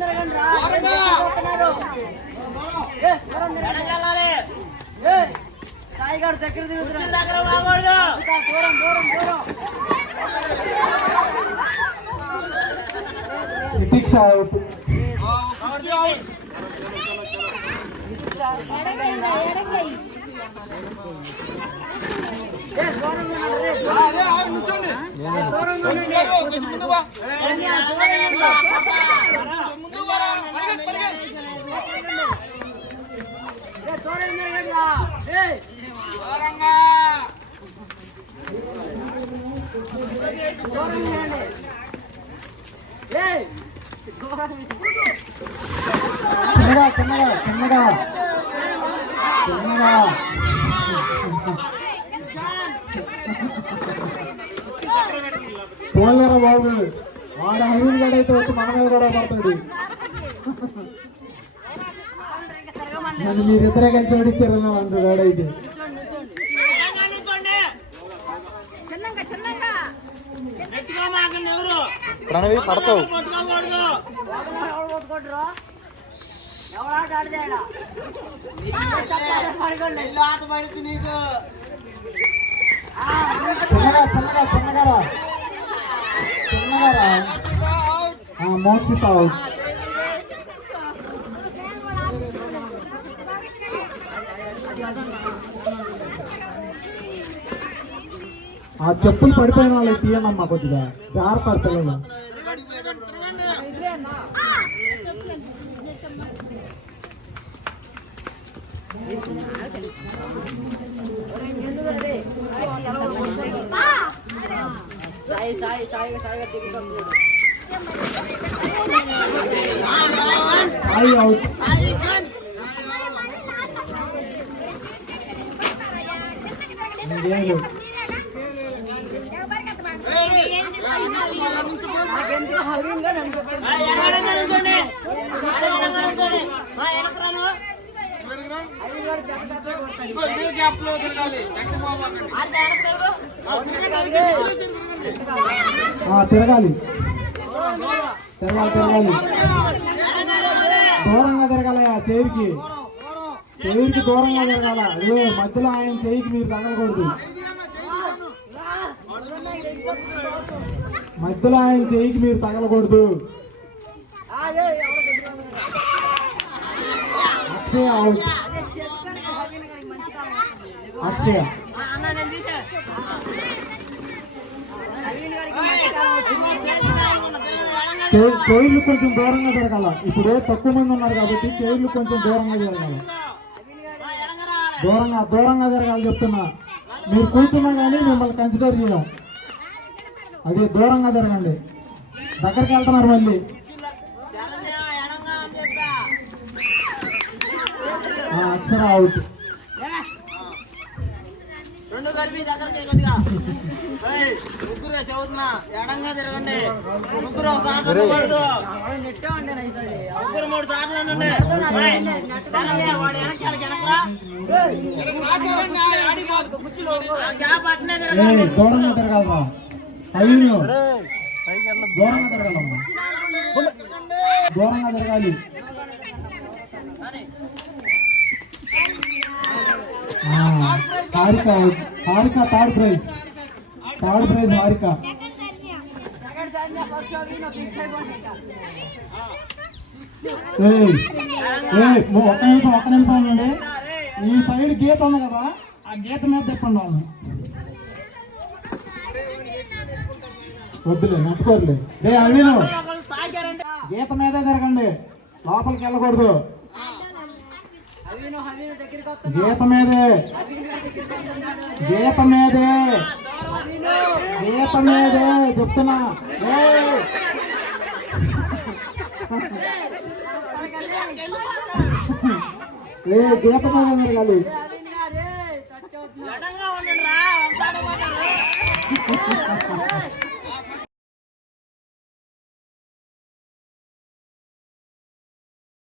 తిరగండి రా. పోతున్నారు. ఏ, దూరం తిరగండి. ఏ, సాయి గారు దగ్గర దిగుతున్నారు దూరం దూరం దూరం ప్రతీక్ష అవుట్ ఏ, దూరంగా ఉండండి, రే. దూరంగా ఉండండి. కన్యా, దూరంగా ఉండండి. ఏ, దూరంగా ఉండండి రా. ఏ, దూరంగా ఉండండి. ఏ, దూరంగా చిన్నగా చిన్నగా చిన్నగా చిన్నగా పోలేరా బాబు వాడు అరుణ్ గడ అయితే వచ్చి మన మీద కూడా తిరగమని నన్ను మీరిద్దరే కలిసి ఓడిచ్చారు అంటాడు వాడైతే ప్రణవి పడతావు. ఎవరు ఎవరు కొట్టుకుంటారు ఎవరు మోస్ట్ అవుట్ ఆ చెప్పులు పడిపోయిన వాళ్ళకి తీయనమ్మా కొద్దిగా జాగ్రత్త పిల్లలు ఇదే అన్నా ఎందుకు రే సాయి సాయి సాయి సాయిగా తిరుగుతుంది సాయి అవుట్ ఇంకేం నాకెందుకు తిరగాలి తిరగాలి. తిరగాలి దూరంగా తిరగాలయా చేయికి. చేయికి దూరంగా తిరగాల అదే మధ్యలో ఆయన చేయికి మీరు తగలకూడదు. మధ్యలో ఆయన చేయికి మీరు తగలకూడదు. అక్షయ అవుట్ అదే అక్షయ చైర్లు కొంచెం దూరంగా జరగాల. ఇప్పుడు తక్కువ మంది ఉన్నారు కాబట్టి చైర్లు కొంచెం దూరంగా జరగాల. దూరంగా దూరంగా జరగాలి చెప్తున్నా. మీరు కూర్చున్నా కానీ మిమ్మల్ని కన్సిడర్ చేయం అది దూరంగా జరగండి. దగ్గరికి వెళ్తున్నారు మళ్ళీ. అక్షర అవుట్ ముగ్గురు చదువుతున్నా. ఎడంగా తిరగండి. ముగ్గురు ఒకసారి తిరగకూడదు. నెట్టే ఉండే ఈసారి ముగ్గురు మూడు సార్లు అనండి. ఏయ్, సరేలే, వాడు వెనక్కి వెనక్కి వెనకరా. ఆ గ్యాప్ అట్నే ఏ తిరగాలి. దూరంగా తిరగాలరా. అయ్యో దూరంగా తిరగాలమ్మా. దూరంగా తిరగాలి. ఆ, Harika Harika third prize. Third prize Harika నువ్వు ఒక్క నిమిషం ఒక్క నిమిషం ఉండండి ఈ సైడ్ గీత ఉంది కదా ఆ గీత మీద తిప్పండి వాళ్ళని. వద్దులే నచ్చుకోరులే రే గీత మీదే తిరగండి. లోపలికి వెళ్ళకూడదు. గీత మీదే గీత మీదే. గీత మీదే చెప్తున్నా. ఏయ్, ఏ ఉండండి